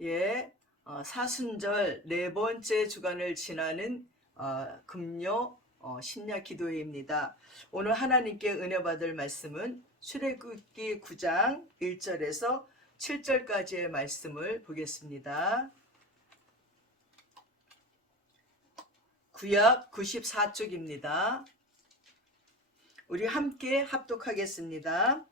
예, 사순절 네 번째 주간을 지나는 금요 심야 기도회입니다. 오늘 하나님께 은혜 받을 말씀은 출애굽기 9장 1절에서 7절까지의 말씀을 보겠습니다. 구약 94쪽입니다. 우리 함께 합독하겠습니다.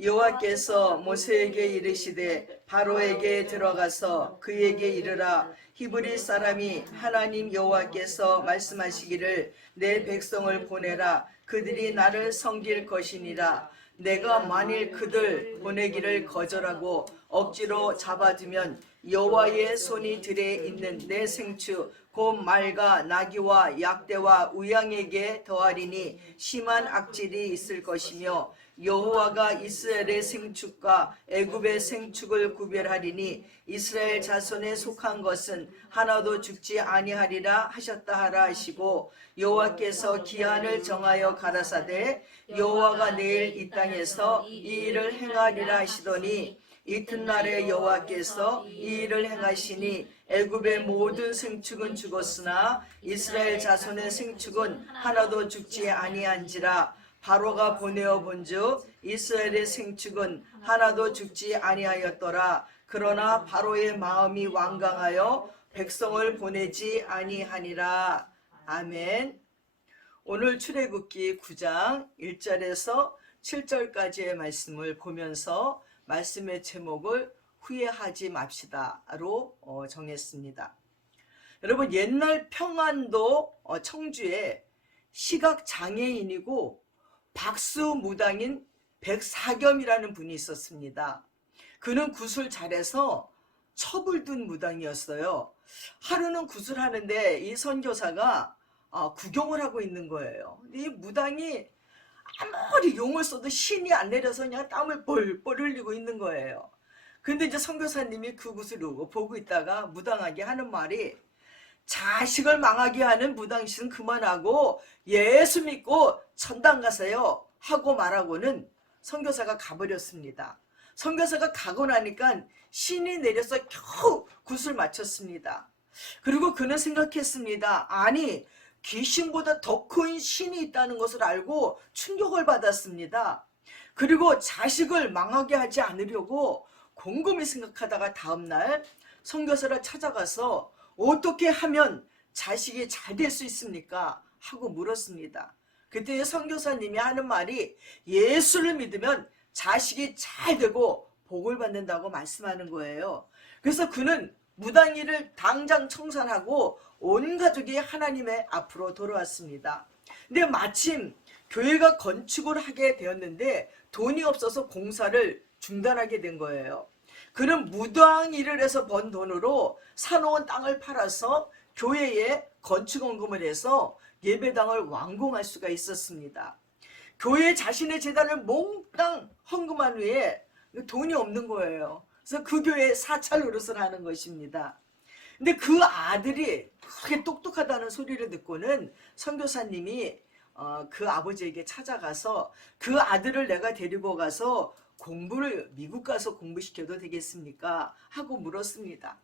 여호와께서 모세에게 이르시되 바로에게 들어가서 그에게 이르라. 히브리 사람이 하나님 여호와께서 말씀하시기를 내 백성을 보내라. 그들이 나를 섬길 것이니라. 내가 만일 그들 보내기를 거절하고 억지로 잡아두면 여호와의 손이 들에 있는 내 생축 곧 말과 나귀와 약대와 우양에게 더하리니 심한 악질이 있을 것이며 여호와가 이스라엘의 생축과 애굽의 생축을 구별하리니 이스라엘 자손에 속한 것은 하나도 죽지 아니하리라 하셨다 하라 하시고 여호와께서 기한을 정하여 가라사대 여호와가 내일 이 땅에서 이 일을 행하리라 하시더니 이튿날에 여호와께서 이 일을 행하시니 애굽의 모든 생축은 죽었으나 이스라엘 자손의 생축은 하나도 죽지 아니한지라. 바로가 보내어 본즉 이스라엘의 생축은 하나도 죽지 아니하였더라. 그러나 바로의 마음이 완강하여 백성을 보내지 아니하니라. 아멘. 오늘 출애굽기 9장 1절에서 7절까지의 말씀을 보면서 말씀의 제목을 후회하지 맙시다로 정했습니다. 여러분, 옛날 평안도 청주에 시각장애인이고 박수무당인 백사겸이라는 분이 있었습니다. 그는 굿을 잘해서 첩을 둔 무당이었어요. 하루는 굿을 하는데 이 선교사가 구경을 하고 있는 거예요. 이 무당이 아무리 용을 써도 신이 안 내려서 그냥 땀을 뻘뻘 흘리고 있는 거예요. 근데 이제 선교사님이 그 굿을 보고 있다가 무당하게 하는 말이 자식을 망하게 하는 무당짓은 그만하고 예수 믿고 천당 가세요 하고 말하고는 선교사가 가버렸습니다. 선교사가 가고 나니까 신이 내려서 겨우 굿을 마쳤습니다. 그리고 그는 생각했습니다. 아니, 귀신보다 더 큰 신이 있다는 것을 알고 충격을 받았습니다. 그리고 자식을 망하게 하지 않으려고 곰곰이 생각하다가 다음날 선교사를 찾아가서 어떻게 하면 자식이 잘 될 수 있습니까? 하고 물었습니다. 그때 선교사님이 하는 말이 예수를 믿으면 자식이 잘 되고 복을 받는다고 말씀하는 거예요. 그래서 그는 무당일을 당장 청산하고 온 가족이 하나님의 앞으로 돌아왔습니다. 근데 마침 교회가 건축을 하게 되었는데 돈이 없어서 공사를 중단하게 된 거예요. 그는 무당 일을 해서 번 돈으로 사놓은 땅을 팔아서 교회에 건축원금을 해서 예배당을 완공할 수가 있었습니다. 교회 자신의 재단을 몽땅 헌금한 후에 돈이 없는 거예요. 그래서 그 교회에 사찰 노릇을 하는 것입니다. 근데 그 아들이 그렇게 똑똑하다는 소리를 듣고는 선교사님이 그 아버지에게 찾아가서 그 아들을 내가 데리고 가서 공부를 미국 가서 공부시켜도 되겠습니까? 하고 물었습니다.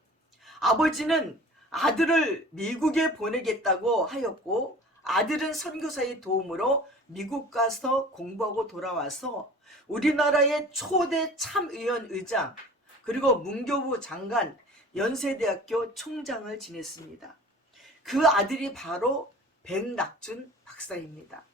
아버지는 아들을 미국에 보내겠다고 하였고 아들은 선교사의 도움으로 미국 가서 공부하고 돌아와서 우리나라의 초대 참의원 의장 그리고 문교부 장관 연세대학교 총장을 지냈습니다. 그 아들이 바로 백낙준 박사입니다.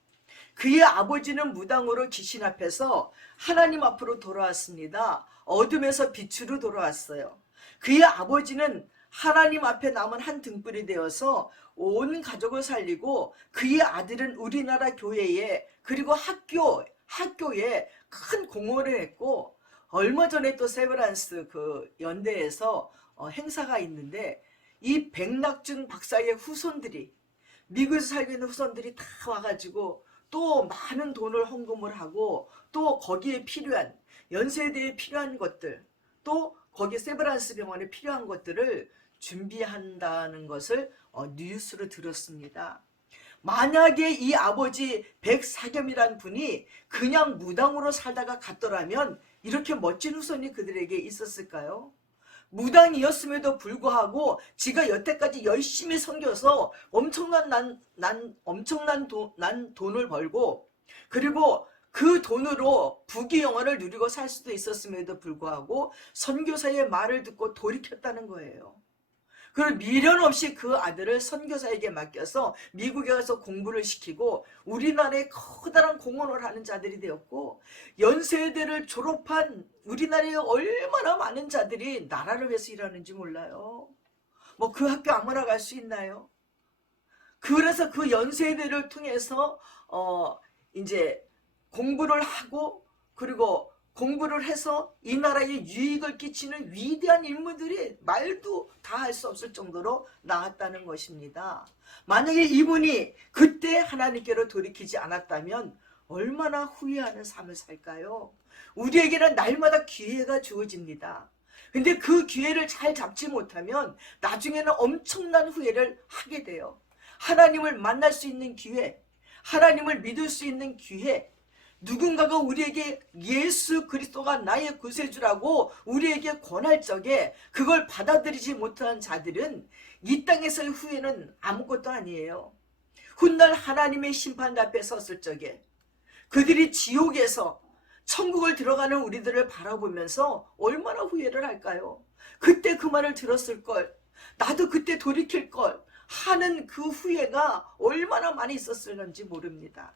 그의 아버지는 무당으로 귀신 앞에서 하나님 앞으로 돌아왔습니다. 어둠에서 빛으로 돌아왔어요. 그의 아버지는 하나님 앞에 남은 한 등불이 되어서 온 가족을 살리고 그의 아들은 우리나라 교회에 그리고 학교에 큰 공헌을 했고 얼마 전에 또 세브란스 그 연대에서 행사가 있는데 이 백낙준 박사의 후손들이 미국에서 살고 있는 후손들이 다 와가지고 또 많은 돈을 헌금을 하고 또 거기에 필요한 연세대에 필요한 것들 또 거기 세브란스 병원에 필요한 것들을 준비한다는 것을 뉴스로 들었습니다. 만약에 이 아버지 백사겸이란 분이 그냥 무당으로 살다가 갔더라면 이렇게 멋진 후손이 그들에게 있었을까요? 무당이었음에도 불구하고 지가 여태까지 열심히 섬겨서 엄청난 돈을 벌고, 그리고 그 돈으로 부귀영화를 누리고 살 수도 있었음에도 불구하고 선교사의 말을 듣고 돌이켰다는 거예요. 그리고 미련 없이 그 아들을 선교사에게 맡겨서 미국에 가서 공부를 시키고 우리나라에 커다란 공헌을 하는 자들이 되었고, 연세대를 졸업한 우리나라에 얼마나 많은 자들이 나라를 위해서 일하는지 몰라요. 뭐 그 학교 아무나 갈 수 있나요? 그래서 그 연세대를 통해서 이제 공부를 하고, 그리고 공부를 해서 이 나라에 유익을 끼치는 위대한 인물들이 말도 다 할 수 없을 정도로 나왔다는 것입니다. 만약에 이분이 그때 하나님께로 돌이키지 않았다면 얼마나 후회하는 삶을 살까요? 우리에게는 날마다 기회가 주어집니다. 근데 그 기회를 잘 잡지 못하면 나중에는 엄청난 후회를 하게 돼요. 하나님을 만날 수 있는 기회, 하나님을 믿을 수 있는 기회, 누군가가 우리에게 예수 그리스도가 나의 구세주라고 우리에게 권할 적에 그걸 받아들이지 못한 자들은 이 땅에서의 후회는 아무것도 아니에요. 훗날 하나님의 심판 앞에 섰을 적에 그들이 지옥에서 천국을 들어가는 우리들을 바라보면서 얼마나 후회를 할까요? 그때 그 말을 들었을 걸, 나도 그때 돌이킬 걸 하는 그 후회가 얼마나 많이 있었을는지 모릅니다.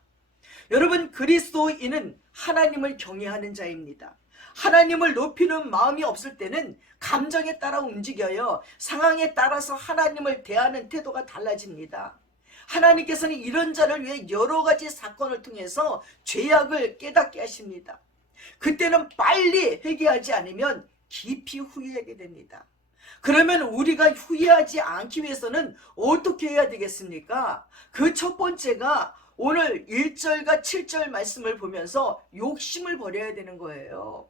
여러분, 그리스도인은 하나님을 경외하는 자입니다. 하나님을 높이는 마음이 없을 때는 감정에 따라 움직여요. 상황에 따라서 하나님을 대하는 태도가 달라집니다. 하나님께서는 이런 자를 위해 여러 가지 사건을 통해서 죄악을 깨닫게 하십니다. 그때는 빨리 회개하지 않으면 깊이 후회하게 됩니다. 그러면 우리가 후회하지 않기 위해서는 어떻게 해야 되겠습니까? 그 첫 번째가 오늘 1절과 7절 말씀을 보면서 욕심을 버려야 되는 거예요.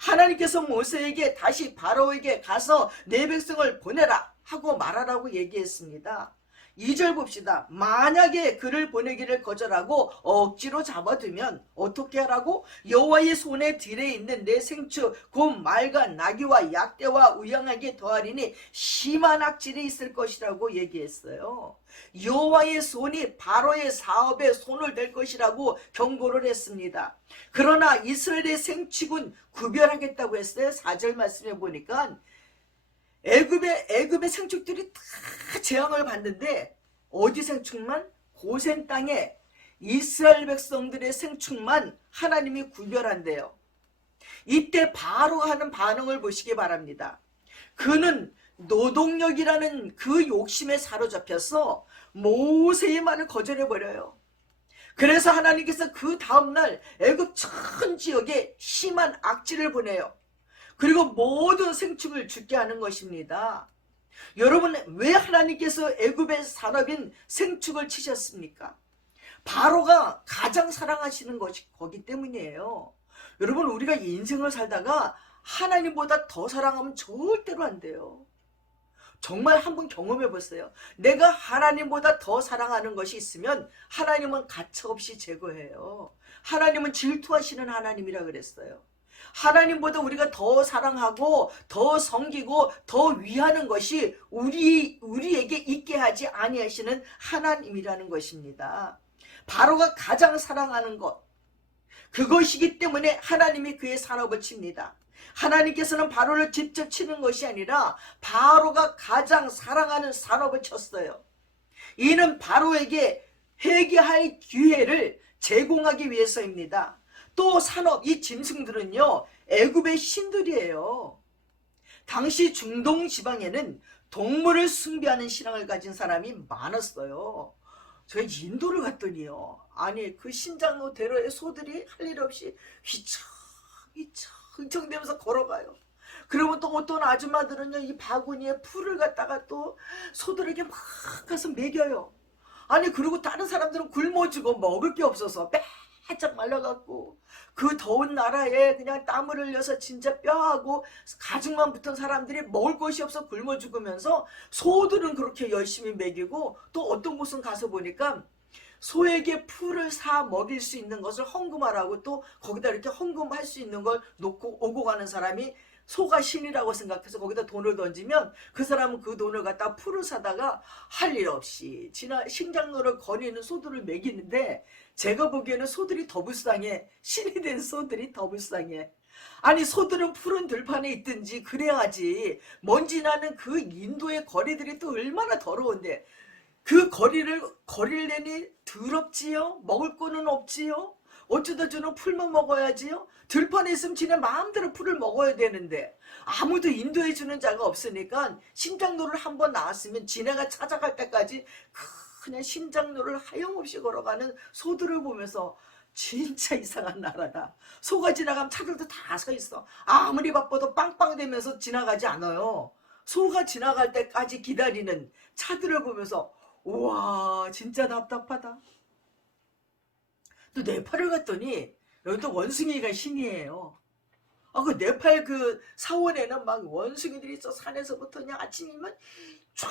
하나님께서 모세에게 다시 바로에게 가서 내 백성을 보내라 하고 말하라고 얘기했습니다. 2절 봅시다. 만약에 그를 보내기를 거절하고 억지로 잡아두면 어떻게 하라고? 여호와의 손에 들에 있는 내 생축 곧 말과 나귀와 약대와 우양하게 더하리니 심한 악질이 있을 것이라고 얘기했어요. 여호와의 손이 바로의 사업에 손을 댈 것이라고 경고를 했습니다. 그러나 이스라엘의 생축은 구별하겠다고 했어요. 4절 말씀에 보니까 애굽의 생축들이 다 재앙을 받는데 어디 생축만? 고센 땅에 이스라엘 백성들의 생축만 하나님이 구별한대요. 이때 바로 하는 반응을 보시기 바랍니다. 그는 노동력이라는 그 욕심에 사로잡혀서 모세의 말을 거절해버려요. 그래서 하나님께서 그 다음날 애굽 전 지역에 심한 악질을 보내요. 그리고 모든 생축을 죽게 하는 것입니다. 여러분, 왜 하나님께서 애굽의 산업인 생축을 치셨습니까? 바로가 가장 사랑하시는 것이 거기 때문이에요. 여러분, 우리가 인생을 살다가 하나님보다 더 사랑하면 절대로 안 돼요. 정말 한번 경험해 보세요. 내가 하나님보다 더 사랑하는 것이 있으면 하나님은 가차없이 제거해요. 하나님은 질투하시는 하나님이라 그랬어요. 하나님보다 우리가 더 사랑하고 더 섬기고 더 위하는 것이 우리에게 있게 하지 아니하시는 하나님이라는 것입니다. 바로가 가장 사랑하는 것, 그것이기 때문에 하나님이 그의 산업을 칩니다. 하나님께서는 바로를 직접 치는 것이 아니라 바로가 가장 사랑하는 산업을 쳤어요. 이는 바로에게 회개할 기회를 제공하기 위해서입니다. 또 산업, 이 짐승들은요, 애굽의 신들이에요. 당시 중동 지방에는 동물을 숭배하는 신앙을 가진 사람이 많았어요. 저희 인도를 갔더니요, 아니 그 신장로대로의 소들이 할 일 없이 휘청휘청 흥청대면서 걸어가요. 그러면 또 어떤 아줌마들은요, 이 바구니에 풀을 갖다가 또 소들에게 막 가서 먹여요. 아니, 그리고 다른 사람들은 굶어 죽어 먹을 게 없어서 빼짝 말라갖고 그 더운 나라에 그냥 땀을 흘려서 진짜 뼈하고 가죽만 붙은 사람들이 먹을 것이 없어 굶어 죽으면서 소들은 그렇게 열심히 먹이고, 또 어떤 곳은 가서 보니까 소에게 풀을 사 먹일 수 있는 것을 헌금하라고 또 거기다 이렇게 헌금할 수 있는 걸 놓고 오고 가는 사람이 소가 신이라고 생각해서 거기다 돈을 던지면 그 사람은 그 돈을 갖다 풀을 사다가 할 일 없이 신장로를 거니는 소들을 먹이는데, 제가 보기에는 소들이 더 불쌍해. 신이 된 소들이 더 불쌍해. 아니, 소들은 푸른 들판에 있든지 그래야지. 먼지 나는 그 인도의 거리들이 또 얼마나 더러운데, 그 거리를 내니 더럽지요? 먹을 거는 없지요? 어쩌다 저는 풀만 먹어야지요? 들판에 있으면 지네 마음대로 풀을 먹어야 되는데, 아무도 인도해 주는 자가 없으니까 신장로를 한번 나왔으면 지네가 찾아갈 때까지 그냥 신장로를 하염없이 걸어가는 소들을 보면서 진짜 이상한 나라다. 소가 지나가면 차들도 다 서 있어. 아무리 바빠도 빵빵대면서 지나가지 않아요. 소가 지나갈 때까지 기다리는 차들을 보면서 우와, 진짜 답답하다. 또 네팔을 갔더니 여기 또 원숭이가 신이에요. 그 네팔 그 사원에는 막 원숭이들이 있어. 산에서부터 그냥 아침이면 쫙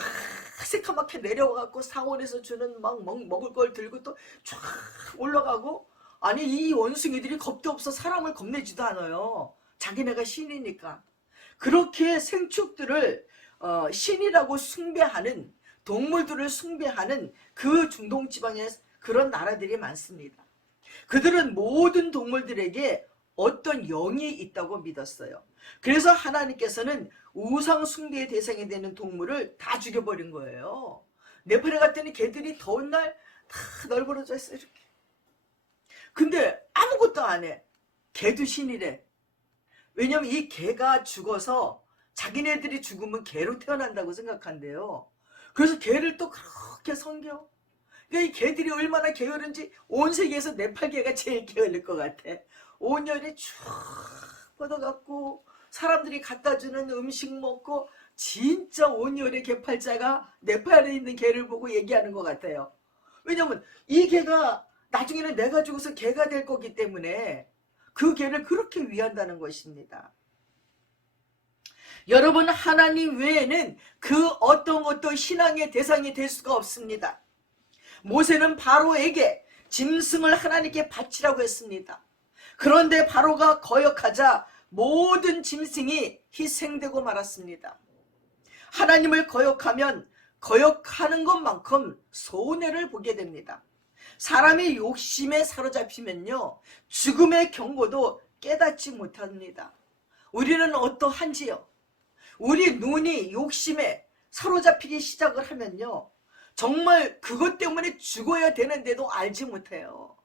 새카맣게 내려와갖고 사원에서 주는 막 먹을 걸 들고 또 쫙 올라가고. 아니, 이 원숭이들이 겁도 없어 사람을 겁내지도 않아요. 자기네가 신이니까. 그렇게 생축들을 신이라고 숭배하는, 동물들을 숭배하는 그 중동지방에 그런 나라들이 많습니다. 그들은 모든 동물들에게 어떤 영이 있다고 믿었어요. 그래서 하나님께서는 우상 숭배의 대상이 되는 동물을 다 죽여버린 거예요. 네팔에 갔더니 개들이 더운 날 다 널브러져 있어요. 이렇게. 근데 아무것도 안 해. 개도 신이래. 왜냐면 이 개가 죽어서 자기네들이 죽으면 개로 태어난다고 생각한대요. 그래서 개를 또 그렇게 섬겨. 그러니까 이 개들이 얼마나 게으른지 온 세계에서 네팔 개가 제일 게을릴 것 같아. 온열에 쭉 뻗어갖고 사람들이 갖다주는 음식 먹고, 진짜 온열의 개팔자가 네팔에 있는 개를 보고 얘기하는 것 같아요. 왜냐면 이 개가 나중에는 내가 죽어서 개가 될 거기 때문에 그 개를 그렇게 위한다는 것입니다. 여러분, 하나님 외에는 그 어떤 것도 신앙의 대상이 될 수가 없습니다. 모세는 바로에게 짐승을 하나님께 바치라고 했습니다. 그런데 바로가 거역하자 모든 짐승이 희생되고 말았습니다. 하나님을 거역하면 거역하는 것만큼 손해를 보게 됩니다. 사람이 욕심에 사로잡히면요, 죽음의 경고도 깨닫지 못합니다. 우리는 어떠한지요? 우리 눈이 욕심에 사로잡히기 시작을 하면요, 정말 그것 때문에 죽어야 되는데도 알지 못해요.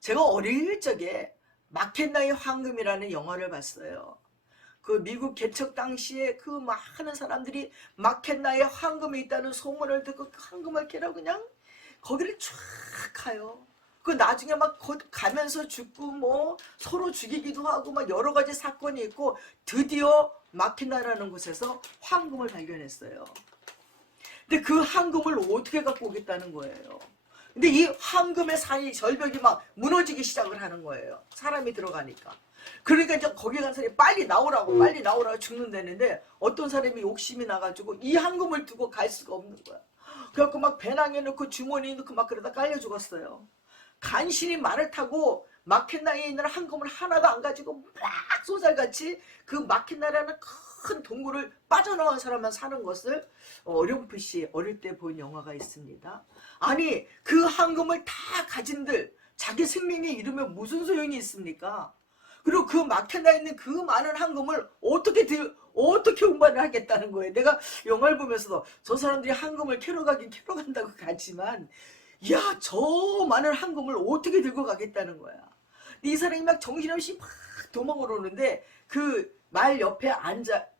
제가 어릴 적에 마켓나의 황금이라는 영화를 봤어요. 그 미국 개척 당시에 그 많은 사람들이 마켓나의 황금이 있다는 소문을 듣고 그 황금을 캐러 그냥 거기를 쫙 가요. 그 나중에 막 가면서 죽고 뭐 서로 죽이기도 하고 막 여러 가지 사건이 있고, 드디어 마켓나라는 곳에서 황금을 발견했어요. 근데 그 황금을 어떻게 갖고 오겠다는 거예요. 근데 이 황금의 산이 절벽이 막 무너지기 시작을 하는 거예요. 사람이 들어가니까. 그러니까 이제 거기 간 사람이 빨리 나오라고 죽는다는데, 어떤 사람이 욕심이 나가지고 이 황금을 두고 갈 수가 없는 거야. 그래갖고 막 배낭에 넣고 주머니에 넣고 막 그러다 깔려 죽었어요. 간신히 말을 타고 마켓나에 있는 황금을 하나도 안 가지고 막 쏘살같이 그 마켓나라는 큰 동굴을 빠져나온 사람만 사는 것을 어렴풋이 어릴 때 본 영화가 있습니다. 아니, 그 황금을 다 가진들 자기 생명에 이르면 무슨 소용이 있습니까? 그리고 그 마켓나에 있는 그 많은 황금을 어떻게 운반을 하겠다는 거예요. 내가 영화를 보면서도 저 사람들이 황금을 캐러 간다고 가지만, 야, 저 많은 황금을 어떻게 들고 가겠다는 거야. 이 사람이 막 정신없이 막 도망을 오는데, 그 말 옆에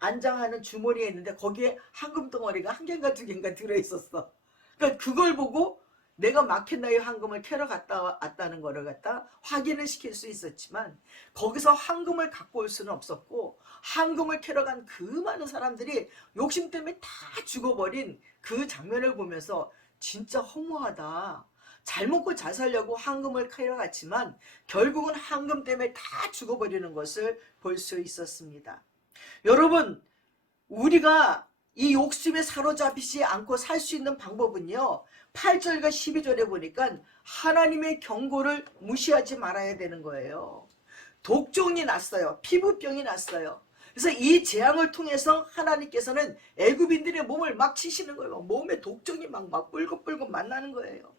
안장하는 주머니에 있는데 거기에 황금 덩어리가 한 개인가 두 개인가 들어있었어. 그러니까 그걸 보고 내가 마켓나의 황금을 캐러 갔다 왔다는 거를 갖다 확인을 시킬 수 있었지만, 거기서 황금을 갖고 올 수는 없었고, 황금을 캐러 간 그 많은 사람들이 욕심 때문에 다 죽어버린 그 장면을 보면서 진짜 허무하다. 잘 먹고 잘 살려고 황금을 캐러 갔지만 결국은 황금 때문에 다 죽어버리는 것을 볼 수 있었습니다. 여러분, 우리가 이 욕심에 사로잡히지 않고 살 수 있는 방법은요, 8절과 12절에 보니까 하나님의 경고를 무시하지 말아야 되는 거예요. 독종이 났어요. 피부병이 났어요. 그래서 이 재앙을 통해서 하나님께서는 애굽인들의 몸을 막 치시는 거예요. 몸에 독종이 막 뿔긋뿔긋 만나는 거예요.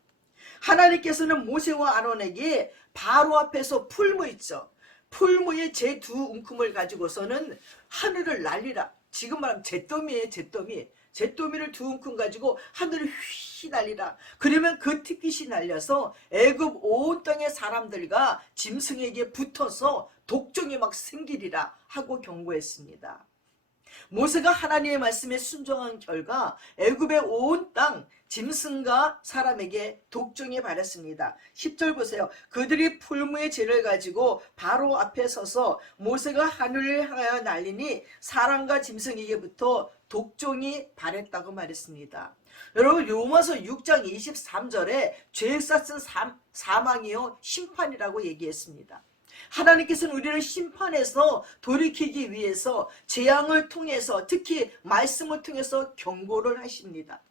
하나님께서는 모세와 아론에게 바로 앞에서 풀무 있죠. 풀무의 제 두 움큼을 가지고서는 하늘을 날리라. 지금 말하면 잿더미예요. 잿더미. 잿더미를 두 움큼 가지고 하늘을 휘 날리라. 그러면 그 티깃이 날려서 애굽 온 땅의 사람들과 짐승에게 붙어서 독종이 막 생기리라 하고 경고했습니다. 모세가 하나님의 말씀에 순종한 결과 애굽의 온 땅 짐승과 사람에게 독종이 발했습니다. 10절 보세요. 그들이 풀무의 재를 가지고 바로 앞에 서서 모세가 하늘을 향하여 날리니 사람과 짐승에게부터 독종이 발했다고 말했습니다. 여러분 로마서 6장 23절에 죄 쌌은 사망이요 심판이라고 얘기했습니다. 하나님께서는 우리를 심판해서 돌이키기 위해서 재앙을 통해서 특히 말씀을 통해서 경고를 하십니다.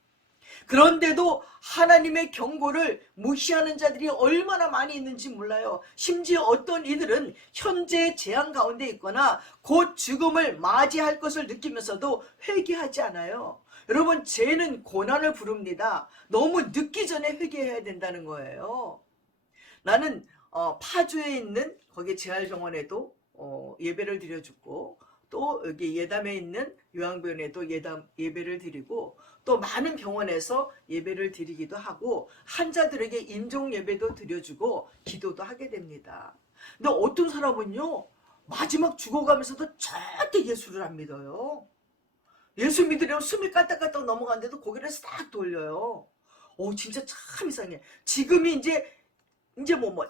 그런데도 하나님의 경고를 무시하는 자들이 얼마나 많이 있는지 몰라요. 심지어 어떤 이들은 현재 재앙 가운데 있거나 곧 죽음을 맞이할 것을 느끼면서도 회개하지 않아요. 여러분 죄는 고난을 부릅니다. 너무 늦기 전에 회개해야 된다는 거예요. 나는 파주에 있는 거기 재활병원에도 예배를 드려주고 또 여기 예담에 있는 요양병원에도 예배를 드리고 또 많은 병원에서 예배를 드리기도 하고 환자들에게 임종 예배도 드려주고 기도도 하게 됩니다. 근데 어떤 사람은요 마지막 죽어가면서도 절대 예수를 안 믿어요. 예수 믿으려면 숨이 깔딱깔딱 넘어가는데도 고개를 싹 돌려요. 진짜 참 이상해. 지금이 이제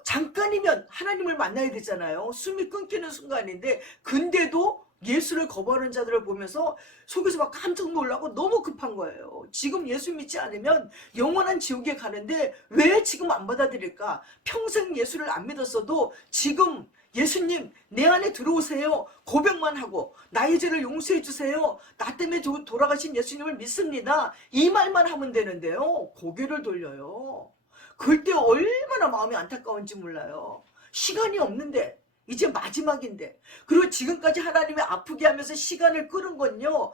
잠깐이면 하나님을 만나야 되잖아요. 숨이 끊기는 순간인데 근데도 예수를 거부하는 자들을 보면서 속에서 막 깜짝 놀라고 너무 급한 거예요. 지금 예수 믿지 않으면 영원한 지옥에 가는데 왜 지금 안 받아들일까? 평생 예수를 안 믿었어도 지금 예수님 내 안에 들어오세요. 고백만 하고 나의 죄를 용서해 주세요. 나 때문에 돌아가신 예수님을 믿습니다. 이 말만 하면 되는데요. 고개를 돌려요. 그럴 때 얼마나 마음이 안타까운지 몰라요. 시간이 없는데 이제 마지막인데 그리고 지금까지 하나님이 아프게 하면서 시간을 끌은 건요.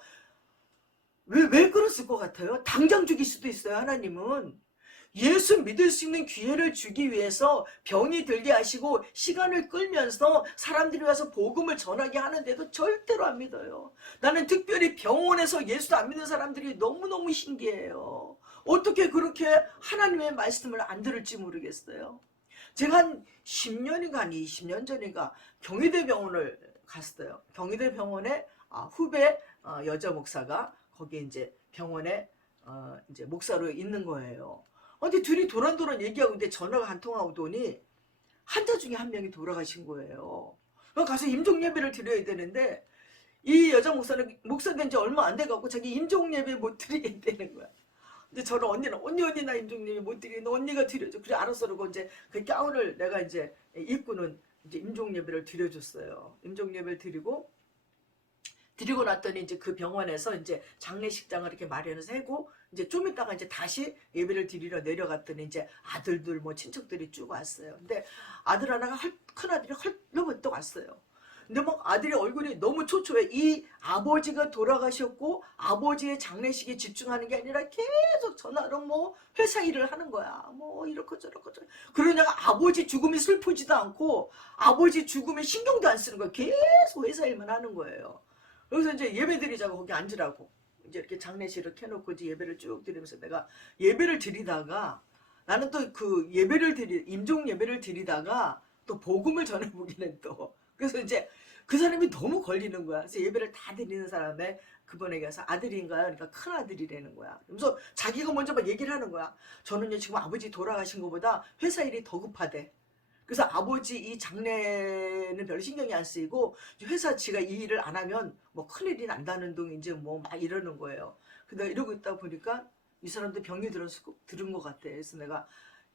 왜 끌었을 것 같아요? 당장 죽일 수도 있어요. 하나님은 예수 믿을 수 있는 기회를 주기 위해서 병이 들게 하시고 시간을 끌면서 사람들이 와서 복음을 전하게 하는데도 절대로 안 믿어요. 나는 특별히 병원에서 예수 안 믿는 사람들이 너무너무 신기해요. 어떻게 그렇게 하나님의 말씀을 안 들을지 모르겠어요. 제가 한 10년인가 한 20년 전인가 경희대 병원을 갔어요. 경희대 병원에 후배 여자 목사가 거기 이제 병원에 이제 목사로 있는 거예요. 근데 둘이 도란도란 얘기하고 있는데 전화가 한 통 오더니 환자 중에 한 명이 돌아가신 거예요. 가서 임종예배를 드려야 되는데 이 여자 목사는 목사 된 지 얼마 안 돼갖고 자기 임종예배 못 드리게 되는 거야. 근데 저는 언니 나 임종예배 못 드리는데 언니가 드려줘. 그래 알았어 그러고 이제 그 가운을 내가 이제 입고는 이제 임종예배를 드려줬어요. 임종예배를 드리고 났더니 이제 그 병원에서 이제 장례식장을 이렇게 마련해서 하고 이제 좀 있다가 이제 다시 예배를 드리러 내려갔더니 이제 아들들 뭐 친척들이 쭉 왔어요. 근데 아들 하나가 큰 아들이 헐렁벌떡 왔어요. 근데 막 아들의 얼굴이 너무 초조해. 이 아버지가 돌아가셨고 아버지의 장례식에 집중하는 게 아니라 계속 전화로 뭐 회사 일을 하는 거야. 뭐 이렇고 저렇고 그러냐가 아버지 죽음이 슬프지도 않고 아버지 죽음에 신경도 안 쓰는 거야. 계속 회사 일만 하는 거예요. 그래서 이제 예배 드리자고 거기 앉으라고 이제 이렇게 장례식을 해놓고 이제 예배를 쭉 드리면서 내가 예배를 드리다가 나는 또 그 임종 예배를 드리다가 또 복음을 전해보기는 또 그래서 이제 그 사람이 너무 걸리는 거야. 그래서 예배를 다 드리는 사람에 그분에게 가서 아들인가요? 그러니까 큰 아들이라는 거야. 그래서 자기가 먼저 막 얘기를 하는 거야. 저는요 지금 아버지 돌아가신 것보다 회사 일이 더 급하대. 그래서 아버지 이 장례는 별 신경이 안 쓰이고 회사 지가 이 일을 안 하면 뭐 큰일이 난다는 둥 이제 뭐 막 이러는 거예요. 근데 이러고 있다 보니까 이 사람도 병이 들은 것 같아. 그래서 내가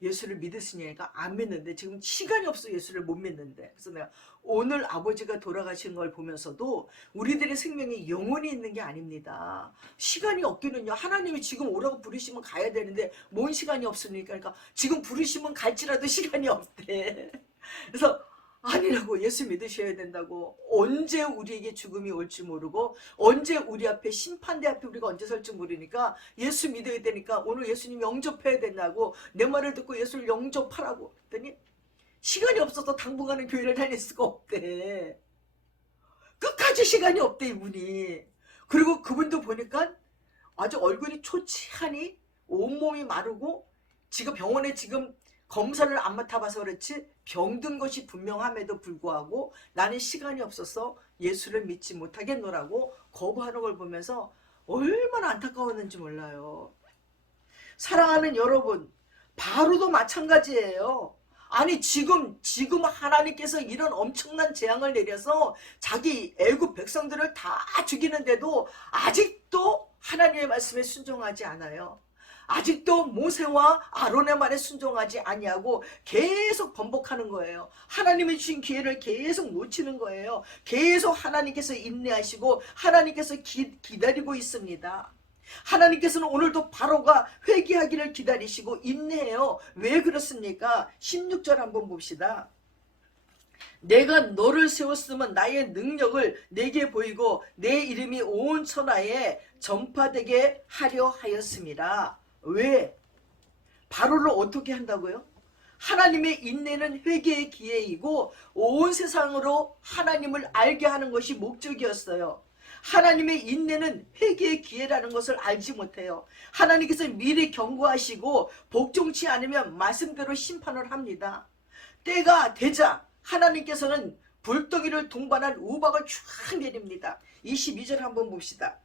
예수를 믿으시냐니까 안 믿는데 지금 시간이 없어 예수를 못 믿는데 그래서 내가 오늘 아버지가 돌아가신 걸 보면서도 우리들의 생명이 영원히 있는 게 아닙니다. 시간이 없기는요. 하나님이 지금 오라고 부르시면 가야 되는데 뭔 시간이 없으니까 그러니까 지금 부르시면 갈지라도 시간이 없대. 그래서 아니라고. 예수 믿으셔야 된다고. 언제 우리에게 죽음이 올지 모르고 언제 우리 앞에 심판대 앞에 우리가 언제 설지 모르니까 예수 믿어야 되니까 오늘 예수님 영접해야 된다고. 내 말을 듣고 예수를 영접하라고 했더니 시간이 없어서 당분간은 교회를 다닐 수가 없대. 끝까지 시간이 없대 이분이. 그리고 그분도 보니까 아주 얼굴이 초췌하니 온몸이 마르고 지금 병원에 지금 검사를 안 맡아봐서 그렇지 병든 것이 분명함에도 불구하고 나는 시간이 없어서 예수를 믿지 못하겠노라고 거부하는 걸 보면서 얼마나 안타까웠는지 몰라요. 사랑하는 여러분, 바로도 마찬가지예요. 아니 지금 하나님께서 이런 엄청난 재앙을 내려서 자기 애굽 백성들을 다 죽이는데도 아직도 하나님의 말씀에 순종하지 않아요. 아직도 모세와 아론의 말에 순종하지 아니하고 계속 번복하는 거예요. 하나님이 주신 기회를 계속 놓치는 거예요. 계속 하나님께서 인내하시고 하나님께서 기다리고 있습니다. 하나님께서는 오늘도 바로가 회개하기를 기다리시고 인내해요. 왜 그렇습니까? 16절 한번 봅시다. 내가 너를 세웠으면 나의 능력을 내게 보이고 내 이름이 온 천하에 전파되게 하려 하였습니다. 왜? 바로를 어떻게 한다고요? 하나님의 인내는 회개의 기회이고 온 세상으로 하나님을 알게 하는 것이 목적이었어요. 하나님의 인내는 회개의 기회라는 것을 알지 못해요. 하나님께서 미리 경고하시고 복종치 않으면 말씀대로 심판을 합니다. 때가 되자 하나님께서는 불덩이를 동반한 우박을 쫙 내립니다. 22절 한번 봅시다.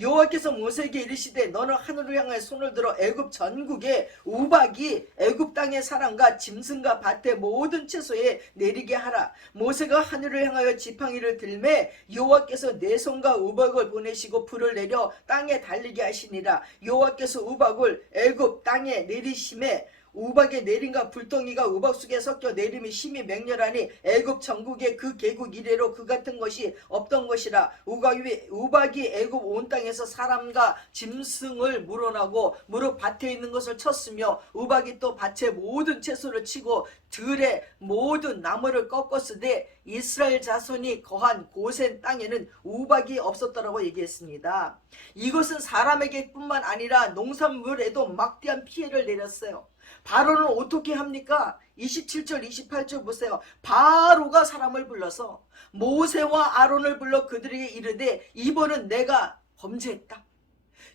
여호와께서 모세에게 이르시되 너는 하늘을 향하여 손을 들어 애굽 전국에 우박이 애굽 땅의 사람과 짐승과 밭의 모든 채소에 내리게 하라. 모세가 하늘을 향하여 지팡이를 들매 여호와께서 내 손과 우박을 보내시고 불을 내려 땅에 달리게 하시니라. 여호와께서 우박을 애굽 땅에 내리심에 우박의 내림과 불덩이가 우박 속에 섞여 내림이 심히 맹렬하니 애굽 전국에 그 계국 이래로 그 같은 것이 없던 것이라. 우박이 애굽 온 땅에서 사람과 짐승을 물어나고 무릇 밭에 있는 것을 쳤으며 우박이 또 밭의 모든 채소를 치고 들의 모든 나무를 꺾었으되 이스라엘 자손이 거한 고센 땅에는 우박이 없었더라고 얘기했습니다. 이것은 사람에게 뿐만 아니라 농산물에도 막대한 피해를 내렸어요. 바로는 어떻게 합니까? 27절 28절 보세요. 바로가 사람을 불러서 모세와 아론을 불러 그들에게 이르되 이번은 내가 범죄했다.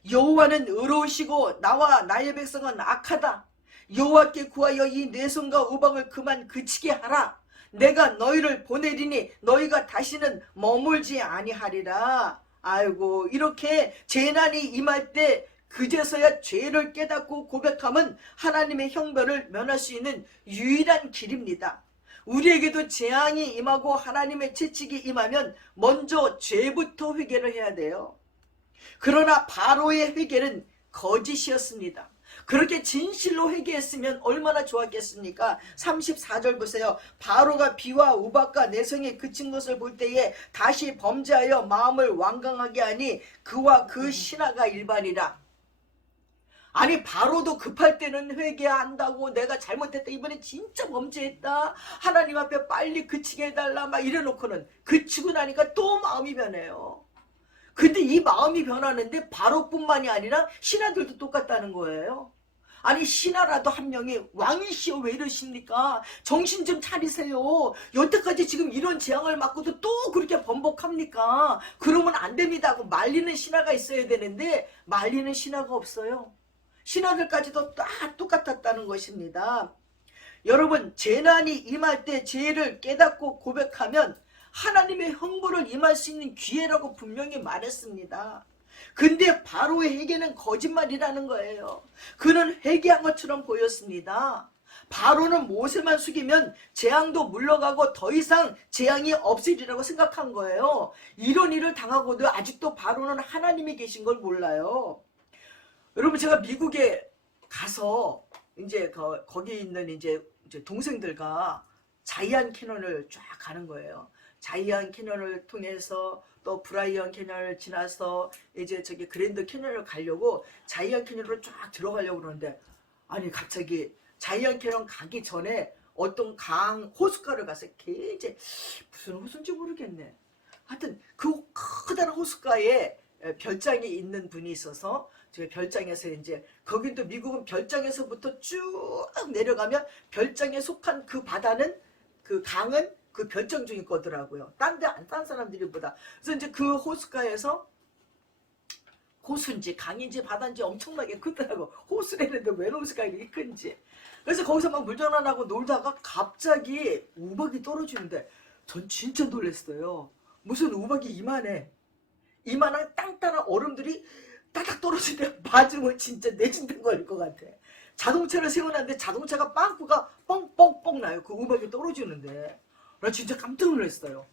여호와는 의로우시고 나와 나의 백성은 악하다. 여호와께 구하여 이 내 손과 우박을 그만 그치게 하라. 내가 너희를 보내리니 너희가 다시는 머물지 아니하리라. 아이고, 이렇게 재난이 임할 때 그제서야 죄를 깨닫고 고백함은 하나님의 형벌을 면할 수 있는 유일한 길입니다. 우리에게도 재앙이 임하고 하나님의 채찍이 임하면 먼저 죄부터 회개를 해야 돼요. 그러나 바로의 회개는 거짓이었습니다. 그렇게 진실로 회개했으면 얼마나 좋았겠습니까? 34절 보세요. 바로가 비와 우박과 내성이 그친 것을 볼 때에 다시 범죄하여 마음을 완강하게 하니 그와 그 신하가 일반이라. 아니, 바로도 급할 때는 회개한다고 내가 잘못했다, 이번에 진짜 범죄했다, 하나님 앞에 빨리 그치게 해달라 막 이래놓고는 그치고 나니까 또 마음이 변해요. 근데 이 마음이 변하는데 바로뿐만이 아니라 신하들도 똑같다는 거예요. 아니, 신하라도 한 명이 왕이시여 왜 이러십니까? 정신 좀 차리세요. 여태까지 지금 이런 재앙을 맞고도 또 그렇게 번복합니까? 그러면 안 됩니다 하고 말리는 신하가 있어야 되는데 말리는 신하가 없어요. 신하들까지도 다 똑같았다는 것입니다. 여러분, 재난이 임할 때 죄를 깨닫고 고백하면 하나님의 형벌을 임할 수 있는 기회라고 분명히 말했습니다. 근데 바로의 회개는 거짓말이라는 거예요. 그는 회개한 것처럼 보였습니다. 바로는 모세만 숙이면 재앙도 물러가고 더 이상 재앙이 없으리라고 생각한 거예요. 이런 일을 당하고도 아직도 바로는 하나님이 계신 걸 몰라요. 여러분, 제가 미국에 가서 이제 거기 있는 이제 동생들과 자이언트 캐년을 쫙 가는 거예요. 자이언트 캐년을 통해서 또 브라이언 캐년을 지나서 이제 저기 그랜드 캐년을 가려고 자이언트 캐년으로 쫙 들어가려고 그러는데, 아니 갑자기 자이언트 캐년 가기 전에 어떤 호숫가를 가서 이제 무슨 호수인지 모르겠네. 하여튼 그 커다란 호숫가에 별장이 있는 분이 있어서 제가 별장에서 이제 거긴 또 미국은 별장에서부터 쭉 내려가면 별장에 속한 그 바다는 그 강은 그 별장 중에 거더라고요. 딴 사람들이보다. 그래서 이제 그 호숫가에서 호수인지 강인지 바다인지 엄청나게 크더라고. 호수라는데 왜 호수가 이렇게 큰지. 그래서 거기서 막 물장난하고 놀다가 갑자기 우박이 떨어지는데 전 진짜 놀랐어요. 무슨 우박이 이만한 땅따라 얼음들이 따닥 떨어지는데 맞으면 진짜 내진된 거일 것 같아. 자동차를 세워놨는데 자동차가 빵꾸가 뻥뻥뻥 나요. 그 우박이 떨어지는데. 나 진짜 깜짝 놀랐어요.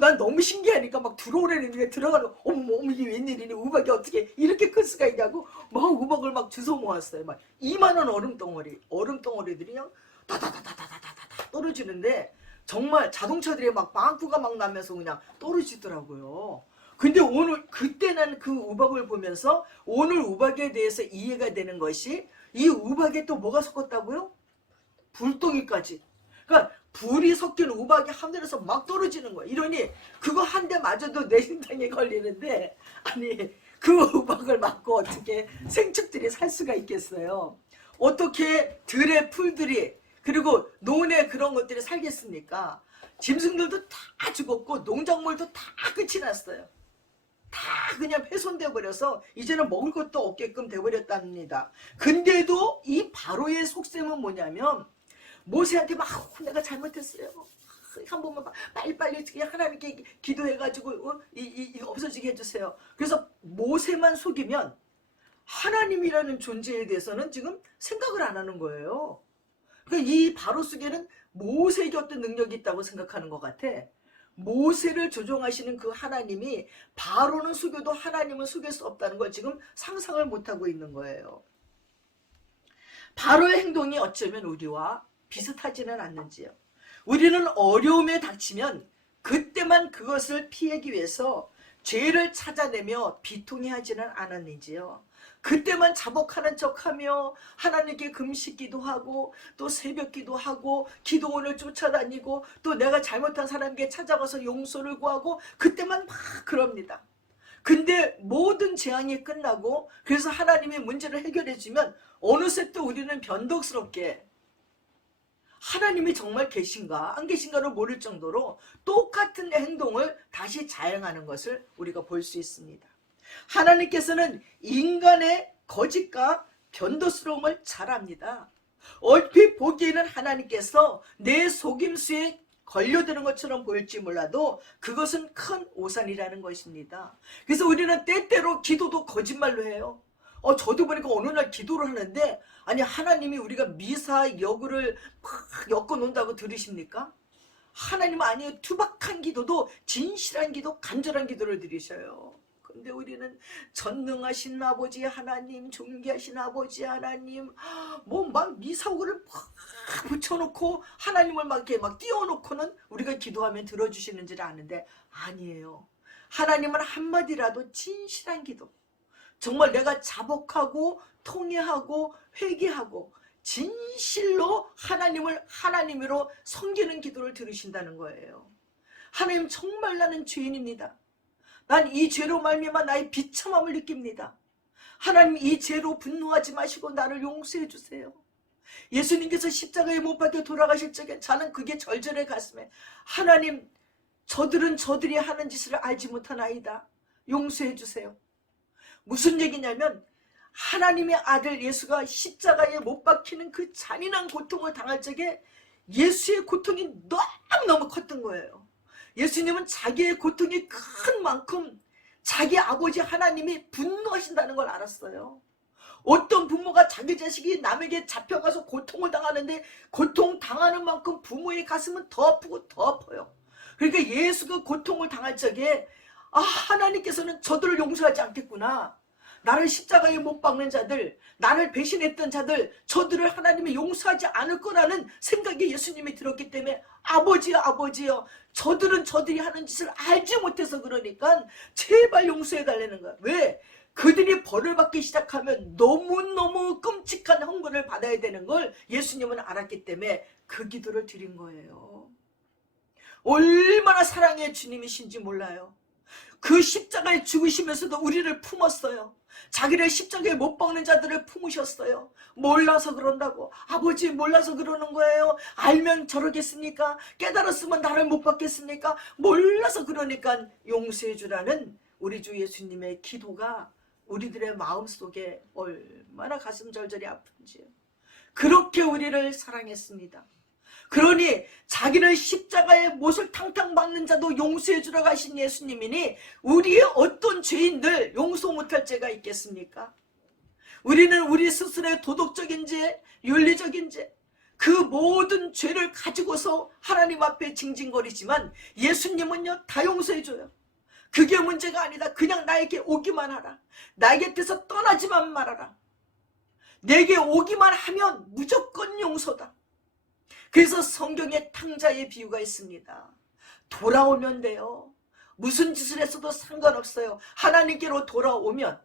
난 너무 신기하니까 막 들어오려는데 들어가는 어머 이게 웬일이니 우박이 어떻게 이렇게 클 수가 있냐고 막 우박을 막 주워 모았어요. 막 이만한 얼음덩어리들이 그냥 다다다다다다다다 떨어지는데 정말 자동차들이 막 빵꾸가 막 나면서 그냥 떨어지더라고요. 근데 오늘 그때 난 그 우박을 보면서 오늘 우박에 대해서 이해가 되는 것이 이 우박에 또 뭐가 섞었다고요? 불덩이까지. 그러니까 불이 섞인 우박이 하늘에서 막 떨어지는 거야. 이러니 그거 한 대 맞아도 내 심장에 걸리는데 아니 그 우박을 맞고 어떻게 생축들이 살 수가 있겠어요. 어떻게 들의 풀들이 그리고 논의 그런 것들이 살겠습니까? 짐승들도 다 죽었고 농작물도 다 끝이 났어요. 다 그냥 훼손돼 버려서 이제는 먹을 것도 없게끔 돼버렸답니다. 근데도 이 바로의 속셈은 뭐냐면 모세한테 막 내가 잘못했어요. 한 번만 빨리빨리 하나님께 기도해가지고 없어지게 해주세요. 그래서 모세만 속이면 하나님이라는 존재에 대해서는 지금 생각을 안 하는 거예요. 그러니까 이 바로 속에는 모세에게 어떤 능력이 있다고 생각하는 것 같아. 모세를 조종하시는 그 하나님이 바로는 속여도 하나님은 속일 수 없다는 걸 지금 상상을 못하고 있는 거예요. 바로의 행동이 어쩌면 우리와 비슷하지는 않는지요. 우리는 어려움에 닥치면 그때만 그것을 피하기 위해서 죄를 찾아내며 비통해하지는 않았는지요. 그때만 자복하는 척하며 하나님께 금식기도 하고 또 새벽기도 하고 기도원을 쫓아다니고 또 내가 잘못한 사람에게 찾아가서 용서를 구하고 그때만 막 그럽니다. 근데 모든 재앙이 끝나고 그래서 하나님이 문제를 해결해 주면 어느새 또 우리는 변덕스럽게 하나님이 정말 계신가 안 계신가를 모를 정도로 똑같은 행동을 다시 자행하는 것을 우리가 볼 수 있습니다. 하나님께서는 인간의 거짓과 변덕스러움을 잘 압니다. 얼핏 보기에는 하나님께서 내 속임수에 걸려드는 것처럼 보일지 몰라도 그것은 큰 오산이라는 것입니다. 그래서 우리는 때때로 기도도 거짓말로 해요. 저도 보니까 어느 날 기도를 하는데 아니 하나님이 우리가 미사 여구를 막 엮어 놓는다고 들으십니까? 하나님은 아니에요. 투박한 기도도 진실한 기도 간절한 기도를 들으셔요. 근데 우리는 전능하신 아버지 하나님 존귀하신 아버지 하나님 뭐 막 미사오구를 막 붙여놓고 하나님을 막 이렇게 막 띄워놓고는 우리가 기도하면 들어주시는지를 아는데 아니에요. 하나님은 한마디라도 진실한 기도 정말 내가 자복하고 통회하고 회개하고 진실로 하나님을 하나님으로 섬기는 기도를 들으신다는 거예요. 하나님 정말 나는 죄인입니다. 난 이 죄로 말미암아 나의 비참함을 느낍니다. 하나님 이 죄로 분노하지 마시고 나를 용서해 주세요. 예수님께서 십자가에 못 박혀 돌아가실 적에 저는 그게 절절해 가슴에 하나님 저들은 저들이 하는 짓을 알지 못하나이다. 용서해 주세요. 무슨 얘기냐면 하나님의 아들 예수가 십자가에 못 박히는 그 잔인한 고통을 당할 적에 예수의 고통이 너무너무 컸던 거예요. 예수님은 자기의 고통이 큰 만큼 자기 아버지 하나님이 분노하신다는 걸 알았어요. 어떤 부모가 자기 자식이 남에게 잡혀가서 고통을 당하는데 고통당하는 만큼 부모의 가슴은 더 아프고 더 아파요. 그러니까 예수가 고통을 당할 적에 하나님께서는 저들을 용서하지 않겠구나. 나를 십자가에 못 박는 자들, 나를 배신했던 자들, 저들을 하나님이 용서하지 않을 거라는 생각이 예수님이 들었기 때문에 아버지요, 아버지요, 저들은 저들이 하는 짓을 알지 못해서 그러니까 제발 용서해 달라는 거야. 왜? 그들이 벌을 받기 시작하면 너무너무 끔찍한 형벌을 받아야 되는 걸 예수님은 알았기 때문에 그 기도를 드린 거예요. 얼마나 사랑의 주님이신지 몰라요. 그 십자가에 죽으시면서도 우리를 품었어요. 자기를 십자가에 못 박는 자들을 품으셨어요. 몰라서 그런다고. 아버지 몰라서 그러는 거예요. 알면 저러겠습니까? 깨달았으면 나를 못 받겠습니까? 몰라서 그러니까 용서해 주라는 우리 주 예수님의 기도가 우리들의 마음속에 얼마나 가슴 절절히 아픈지요. 그렇게 우리를 사랑했습니다. 그러니 자기를 십자가에 못을 탕탕 박는 자도 용서해 주러 가신 예수님이니 우리의 어떤 죄인들 용서 못할 죄가 있겠습니까? 우리는 우리 스스로의 도덕적인 죄, 윤리적인 죄, 그 모든 죄를 가지고서 하나님 앞에 징징거리지만 예수님은요 다 용서해 줘요. 그게 문제가 아니다. 그냥 나에게 오기만 하라. 나의 곁에서 떠나지만 말아라. 내게 오기만 하면 무조건 용서다. 그래서 성경에 탕자의 비유가 있습니다. 돌아오면 돼요. 무슨 짓을 했어도 상관없어요. 하나님께로 돌아오면,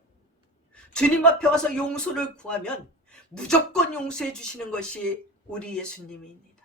주님 앞에 와서 용서를 구하면 무조건 용서해 주시는 것이 우리 예수님입니다.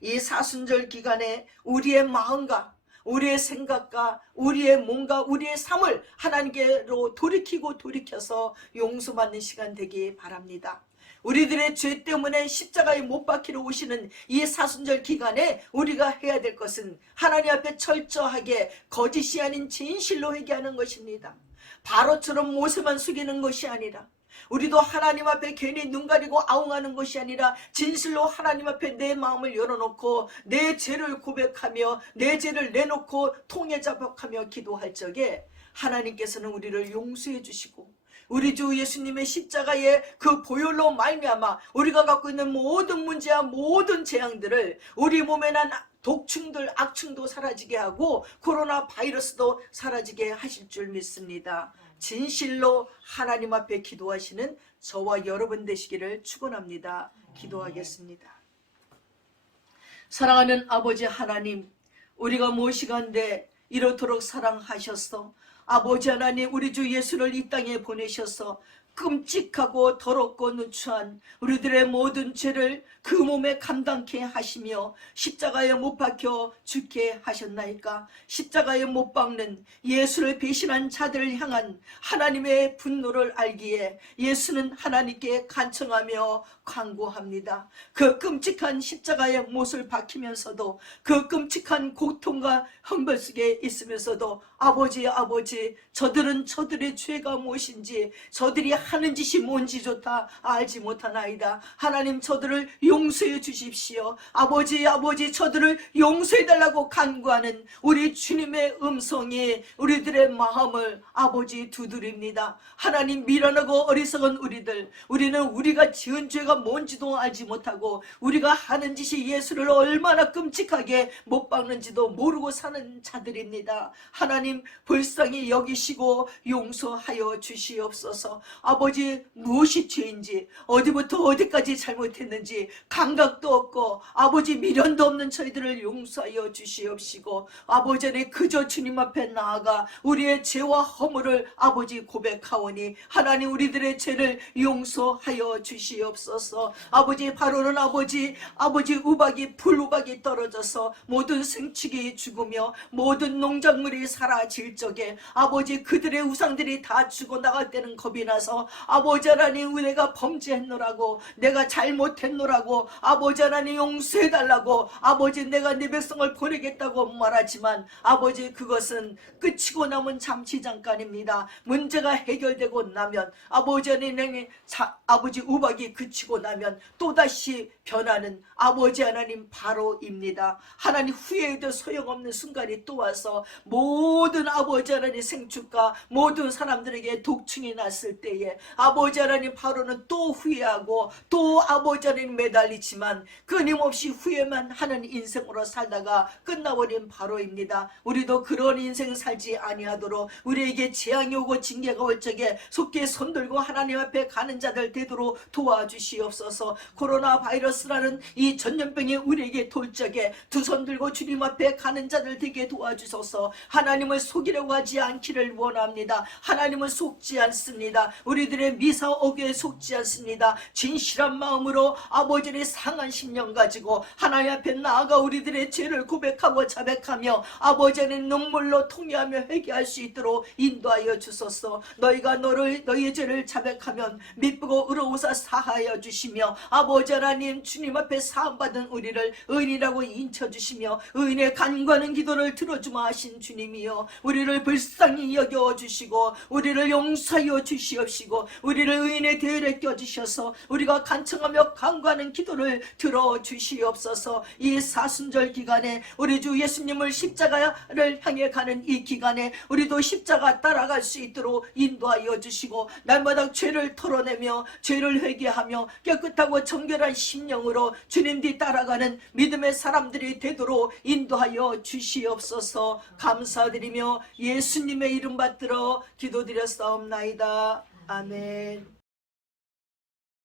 이 사순절 기간에 우리의 마음과 우리의 생각과 우리의 몸과 우리의 삶을 하나님께로 돌이켜서 용서받는 시간 되기 바랍니다. 우리들의 죄 때문에 십자가에 못 박히러 오시는 이 사순절 기간에 우리가 해야 될 것은 하나님 앞에 철저하게 거짓이 아닌 진실로 회개하는 것입니다. 바로처럼 모세만 숙이는 것이 아니라 우리도 하나님 앞에 괜히 눈 가리고 아웅하는 것이 아니라 진실로 하나님 앞에 내 마음을 열어놓고 내 죄를 고백하며 내 죄를 내놓고 통해 자복하며 기도할 적에 하나님께서는 우리를 용서해 주시고 우리 주 예수님의 십자가의 그 보혈로 말미암아 우리가 갖고 있는 모든 문제와 모든 재앙들을 우리 몸에 난 독충들, 악충도 사라지게 하고 코로나 바이러스도 사라지게 하실 줄 믿습니다. 진실로 하나님 앞에 기도하시는 저와 여러분 되시기를 축원합니다. 기도하겠습니다. 사랑하는 아버지 하나님, 우리가 모시간대 이렇도록 사랑하셔서 아버지 하나님 우리 주 예수를 이 땅에 보내셔서 끔찍하고 더럽고 누추한 우리들의 모든 죄를 그 몸에 감당케 하시며 십자가에 못 박혀 죽게 하셨나이까. 십자가에 못 박는 예수를 배신한 자들을 향한 하나님의 분노를 알기에 예수는 하나님께 간청하며 간구합니다. 그 끔찍한 십자가에 못을 박히면서도 그 끔찍한 고통과 형벌 속에 있으면서도 아버지 저들은 저들의 죄가 무엇인지 저들이 하는 짓이 뭔지조차 알지 못하나이다. 하나님 저들을 용서해 주십시오. 아버지 저들을 용서해 달라고 간구하는 우리 주님의 음성이 우리들의 마음을 아버지 두드립니다. 하나님 미련하고 어리석은 우리는 우리가 지은 죄가 뭔지도 알지 못하고 우리가 하는 짓이 예수를 얼마나 끔찍하게 못 박는지도 모르고 사는 자들입니다. 하나님 불쌍히 여기시고 용서하여 주시옵소서. 아버지 무엇이 죄인지 어디부터 어디까지 잘못했는지 감각도 없고 아버지 미련도 없는 저희들을 용서하여 주시옵시고 아버지 안에 그저 주님 앞에 나아가 우리의 죄와 허물을 아버지 고백하오니 하나님 우리들의 죄를 용서하여 주시옵소서. 아버지 바로는 아버지 우박이 불우박이 떨어져서 모든 생축이 죽으며 모든 농작물이 사라질 적에 아버지 그들의 우상들이 다 죽어 나갈 때는 겁이 나서 아버지 하나님 내가 범죄했노라고 내가 잘못했노라고 아버지 하나님 용서해달라고 아버지 내가 네 백성을 보내겠다고 말하지만 아버지 그것은 끝이고 남은 잠시 잠깐입니다. 문제가 해결되고 나면 아버지 하나님 아버지 우박이 그치고 나면 또다시 변하는 아버지 하나님 바로입니다. 하나님 후회해도 소용없는 순간이 또 와서 모든 아버지 하나님 생축과 모든 사람들에게 독충이 났을 때에 가운데 아버지 하나님 바로는 또 후회하고 또 아버지 하나님 매달리지만 끊임없이 후회만 하는 인생으로 살다가 끝나버린 바로입니다. 우리도 그런 인생 살지 아니하도록 우리에게 재앙이 오고 징계가 올 적에 속히 손들고 하나님 앞에 가는 자들 되도록 도와주시옵소서. 코로나 바이러스라는 이 전염병이 우리에게 돌 적에 두 손 들고 주님 앞에 가는 자들 되게 도와주소서. 하나님을 속이려고 하지 않기를 원합니다. 하나님을 속지 않습니다. 우리들의 미사오교에 속지 않습니다. 진실한 마음으로 아버지의 상한 심령 가지고 하나님 앞에 나아가 우리들의 죄를 고백하고 자백하며 아버지의 눈물로 통회하며 회개할 수 있도록 인도하여 주소서. 너희가 너희의 죄를 자백하면 미쁘고 의로우사 사하여 주시며 아버지 하나님 주님 앞에 사함받은 우리를 의인이라고 인쳐주시며 의인의 간구하는 기도를 들어주마 하신 주님이여, 우리를 불쌍히 여겨주시고 우리를 용서하여 주시옵시고 우리를 의인의 대열에 껴주셔서 우리가 간청하며 간구하는 기도를 들어주시옵소서. 이 사순절 기간에 우리 주 예수님을 십자가를 향해 가는 이 기간에 우리도 십자가 따라갈 수 있도록 인도하여 주시고 날마다 죄를 털어내며 죄를 회개하며 깨끗하고 정결한 심령으로 주님 뒤 따라가는 믿음의 사람들이 되도록 인도하여 주시옵소서. 감사드리며 예수님의 이름 받들어 기도드렸사옵나이다. 아멘.